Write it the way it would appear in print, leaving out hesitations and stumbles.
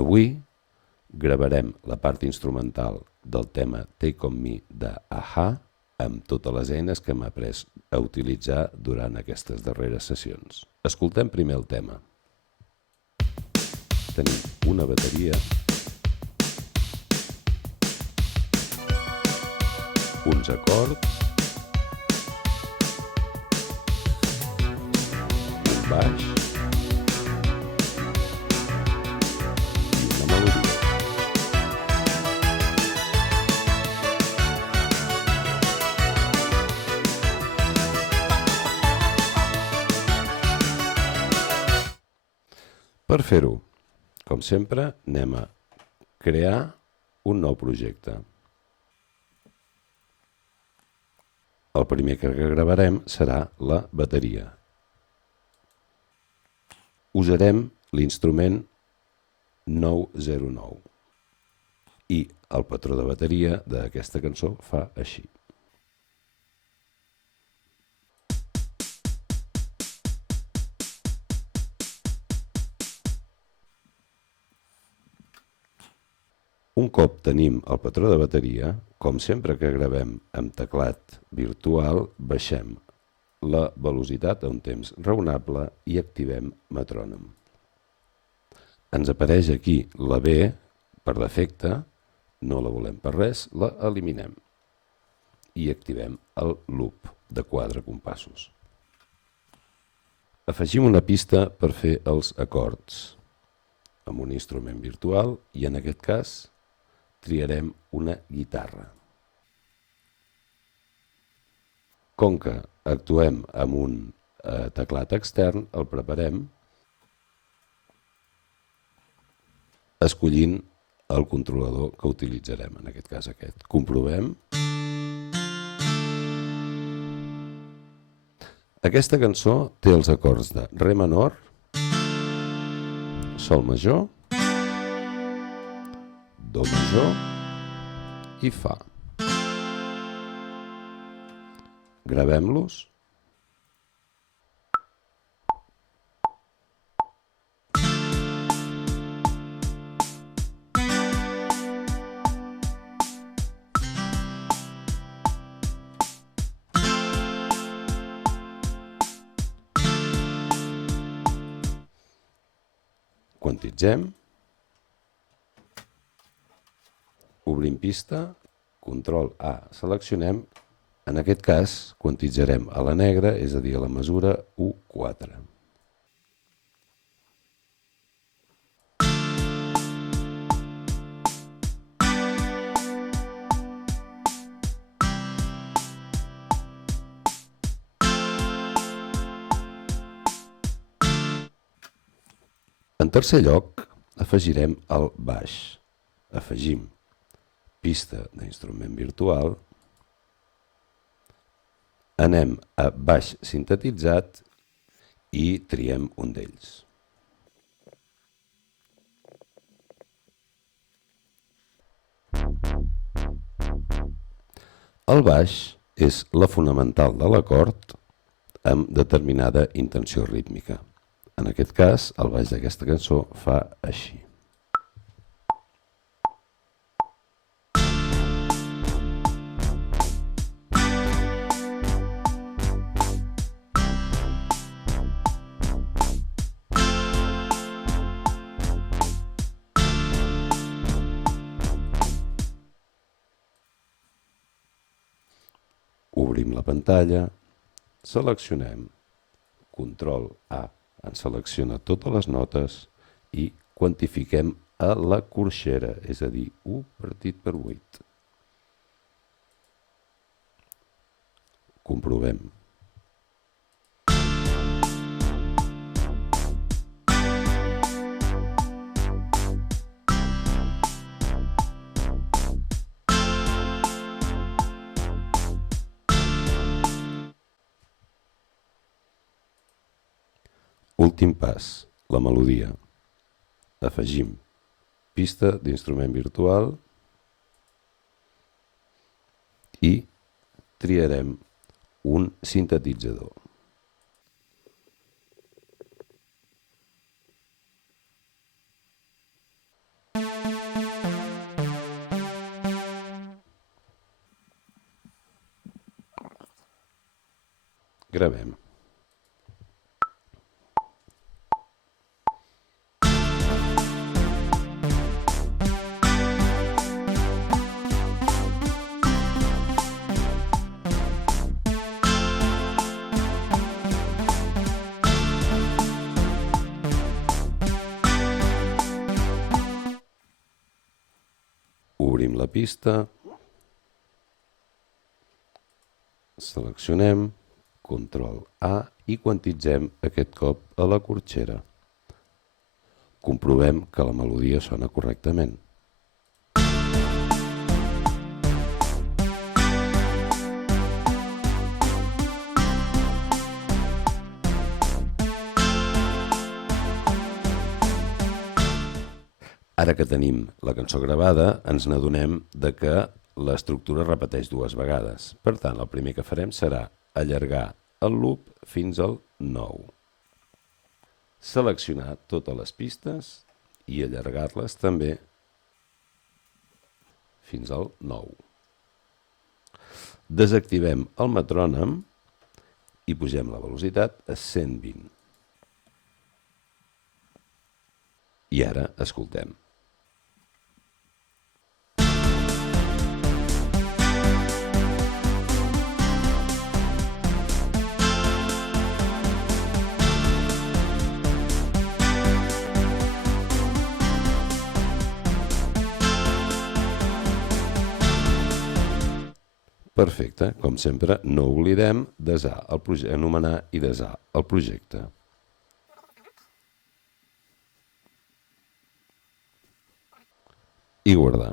Avui gravarem la part instrumental del tema Take On Me de a-ha amb totes les eines que hem après a utilitzar durant aquestes darreres sessions. Escoltem primer el tema. Tenim una bateria, uns acords, un baix i una melodia. Per fer-ho, com sempre, anem a crear un nou projecte. El primer que gravarem serà la bateria. Usarem l'instrument 909 i el patró de bateria d'aquesta cançó fa així. Un cop tenim el patró de bateria, com sempre que gravem amb teclat virtual, baixem la velocitat a un temps raonable i activem metrònom. Ens apareix aquí la B per defecte, no la volem per res, la eliminem i activem el loop de 4 compassos. Afegim una pista per fer els acords amb un instrument virtual i en aquest cas triarem una guitarra. Com que actuem amb un teclat extern, el preparem escollint el controlador que utilitzarem, en aquest cas aquest. Comprovem. Aquesta cançó té els acords de re menor, sol major, do major i fa. Gravem-los. Quantitzem. Obrim pista, control A, seleccionem. En aquest cas, quantitzarem a la negra, és a dir, a la mesura 1/4. En tercer lloc, afegirem el baix. Afegim pista d'instrument virtual, anem a baix sintetitzat i triem un d'ells. El baix és la fonamental de l'acord amb determinada intenció rítmica. En aquest cas, el baix d'aquesta cançó fa així. Obrim la pantalla, seleccionem, control A, ens selecciona totes les notes i quantifiquem a la corxera, és a dir, 1/8. Comprovem. Últim pas, la melodia. Afegim pista d'instrument virtual i triarem un sintetitzador. Gravem. Obrim la pista, seleccionem, control A i quantitzem aquest cop a la corxera. Comprovem que la melodia sona correctament. Ara que tenim la cançó gravada, ens n'adonem que l'estructura repeteix dues vegades. Per tant, el primer que farem serà allargar el loop fins al 9. Seleccionar totes les pistes i allargar-les també fins al 9. Desactivem el metrònom i pugem la velocitat a 120. I ara escoltem. Perfecte, com sempre, no oblidem anomenar i desar el projecte. I guardar.